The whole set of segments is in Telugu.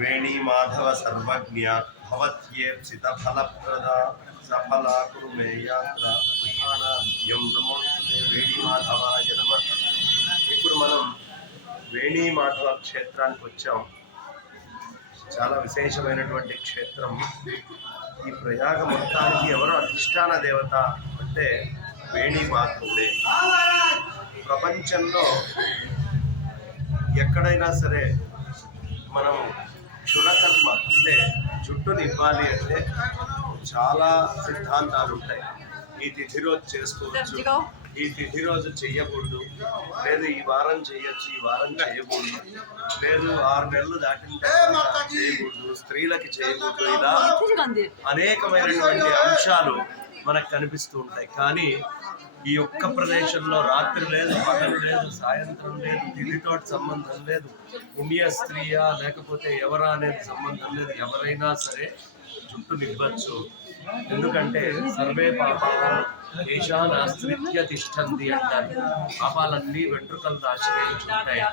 వేణీ మాధవ సర్వజ్ఞ భవత్యేప్సిత ఫలప్రద సఫలా కురు మే యాత్ర విధానాభ్యం నమోస్తుతే వేణీ మాధవాయ నమః. ఇప్పుడు మనం వేణీ మాధవ క్షేత్రానికి వచ్చాం. చాలా విశేషమైనటువంటి క్షేత్రం. ఈ ప్రయాగ మొత్తానికి ఎవరు అధిష్టాన దేవత అంటే వేణీ మాధవుడే. ప్రపంచంలో ఎక్కడైనా సరే మనం క్షురకర్మ అంటే జుట్టుని ఇవ్వాలి అంటే చాలా సిద్ధాంతాలు ఉంటాయి. ఈ తిథి రోజు చేసుకోవచ్చు, ఈ తిథి రోజు చెయ్యకూడదు, లేదు ఈ వారం చేయొచ్చు, ఈ వారం చేయకూడదు, లేదు 6 నెలలు దాటిన చేయకూడదు, స్త్రీలకి చేయకూడదు. ఇలా అనేకమైనటువంటి అంశాలు మనకు కనిపిస్తూ ఉంటాయి. కానీ ఈ ఒక్క ప్రదేశంలో రాత్రి లేదు, పగలు లేదు, సాయంత్రం లేదు, తిథితోటి సంబంధం లేదు, పుణ్య స్త్రీయా లేకపోతే ఎవరా అనేది సంబంధం లేదు. ఎవరైనా సరే జుట్టు నివ్వచ్చు. ఎందుకంటే సర్వే పాపాలు కేశానాశ్రిత్య తిష్టంతి అంటారు. పాపాలన్నీ వెంట్రుకలను ఆశ్రయించుంటాయి.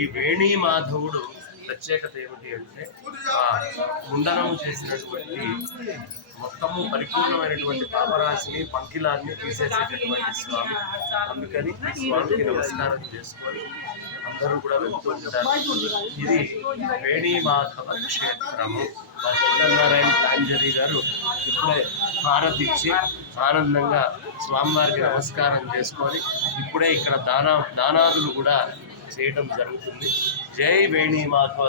ఈ వేణీ మాధవుడు ప్రత్యేకత ఏమిటి అంటే ఆ ముండనం చేసినటువంటి మొత్తము పరిపూర్ణమైనటువంటి పాపరాశిని పంకిలాన్ని తీసేసేటటువంటి స్వామి. అందుకని ఈ స్వామికి నమస్కారం చేసుకొని అందరూ కూడా వెళ్తూ ఉంటారు. ఇది వేణీ మాధవ క్షేత్రము. మా సత్యనారాయణ తాంజరి గారు ఇప్పుడే హారతి ఇచ్చి ఆనందంగా స్వామివారికి నమస్కారం చేసుకొని ఇప్పుడే ఇక్కడ దానాదులు కూడా చేయడం జరుగుతుంది. జై వేణీ మాధవ.